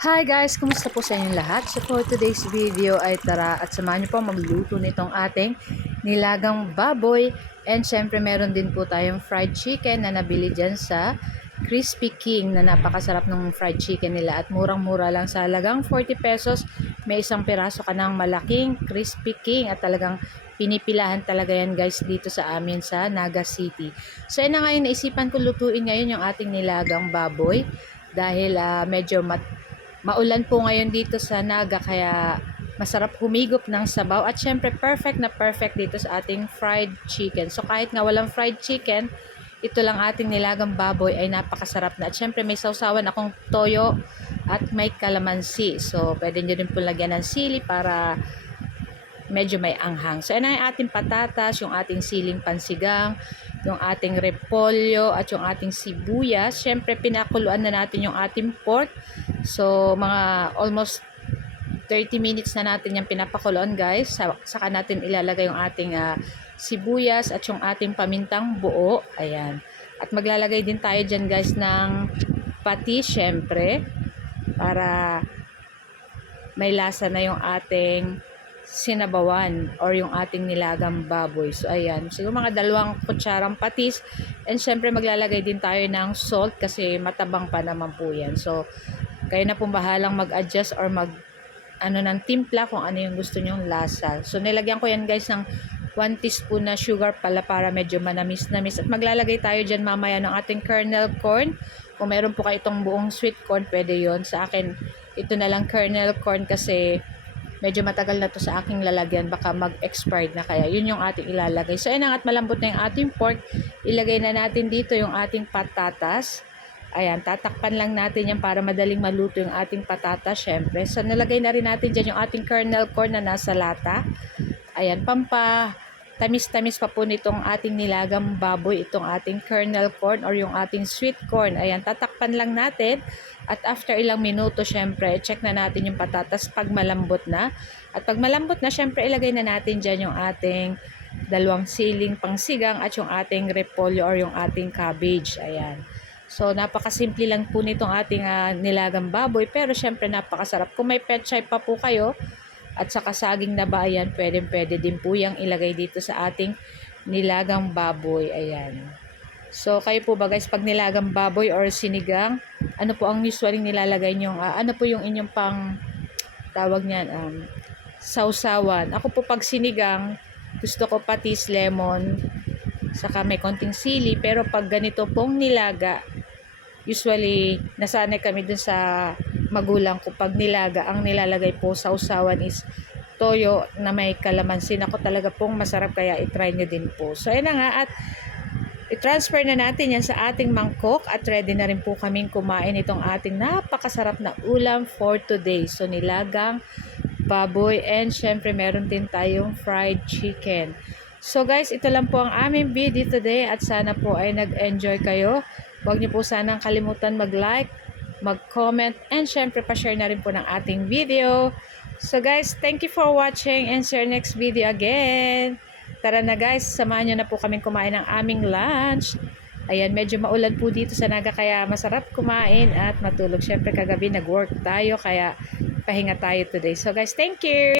Hi guys! Kumusta po sa inyong lahat? So for today's video ay tara at samahan niyo po magluto nitong ating nilagang baboy. And syempre meron din po tayong fried chicken na nabili dyan sa Crispy King na napakasarap ng fried chicken nila. At murang-mura lang sa halagang 40 pesos. May isang piraso ka ng malaking Crispy King at talagang pinipilahan talaga yan guys dito sa amin sa Naga City. So yun na ngayon naisipan ko lutuin ngayon yung ating nilagang baboy. Dahil medyo maulan po ngayon dito sa Naga kaya masarap humigop ng sabaw at syempre perfect na perfect dito sa ating fried chicken. So kahit nga walang fried chicken, ito lang ating nilagang baboy ay napakasarap na. At syempre may sausawan akong toyo at may kalamansi. So pwede nyo rin po lagyan ng sili para medyo may anghang. So, yan ang ating patatas, yung ating siling pansigang, yung ating repolyo, at yung ating sibuyas. Siyempre, pinakuluan na natin yung ating pork. So, mga almost 30 minutes na natin yung pinapakuluan, guys. Saka natin ilalagay yung ating sibuyas at yung ating pamintang buo. Ayan. At maglalagay din tayo dyan, guys, ng patis, syempre, para may lasa na yung ating sinabawan or yung ating nilagang baboy. So ayan, siguro mga 2 kutsarang patis and syempre maglalagay din tayo ng salt kasi matabang pa naman po yan. So kayo na pong bahalang mag-adjust or ng timpla kung ano yung gusto nyong lasa. So nilagyan ko yan guys ng 1 teaspoon na sugar pala para medyo manamis-namis at maglalagay tayo dyan mamaya ng ating kernel corn. Kung meron po kayo itong buong sweet corn, pwede yon. Sa akin ito na lang kernel corn kasi medyo matagal na to sa aking lalagyan, baka mag-expired na kaya yun yung ating ilalagay. So ayun, at malambot na yung ating pork, ilagay na natin dito yung ating patatas. Ayan, tatakpan lang natin yan para madaling maluto yung ating patatas syempre. So nalagay na rin natin dyan yung ating kernel corn na nasa lata. Ayan, tamis-tamis pa po nitong ating nilagang baboy, itong ating kernel corn or yung ating sweet corn. Ayan, tatakpan lang natin at after ilang minuto, syempre, check na natin yung patatas pag malambot na. At pag malambot na, syempre, ilagay na natin dyan yung ating 2 siling pangsigang at yung ating repolyo or yung ating cabbage. Ayan. So, napakasimple lang po nitong ating nilagang baboy pero syempre napakasarap. Kung may pechay pa po kayo, at saka saging na ba, ayan, pwede din po yung ilagay dito sa ating nilagang baboy. Ayan. So, kayo po ba guys, pag nilagang baboy or sinigang, ano po ang usually nilalagay nyo? Ano po yung inyong pang tawag niyan? Sausawan. Ako po pag sinigang, gusto ko patis, lemon, saka may konting sili. Pero pag ganito pong nilaga, usually, nasanay kami dun sa magulang ko. Pag nilaga, ang nilalagay po sa usawan is toyo na may kalamansi. Ako talaga pong masarap kaya itry nyo din po. So, ayun na nga at i-transfer na natin yan sa ating mangkok at ready na rin po kaming kumain itong ating napakasarap na ulam for today. So, nilagang baboy and syempre meron din tayong fried chicken. So guys, ito lang po ang aming video today at sana po ay nag-enjoy kayo. Huwag niyo po sanang kalimutan mag-like, mag-comment, and syempre pa-share na rin po ng ating video. So guys, thank you for watching and see you next video again. Tara na guys, samahan nyo na po kaming kumain ng aming lunch. Ayan, medyo maulan po dito sa Naga kaya masarap kumain at matulog. Syempre kagabi nag-work tayo kaya pahinga tayo today. So guys, thank you!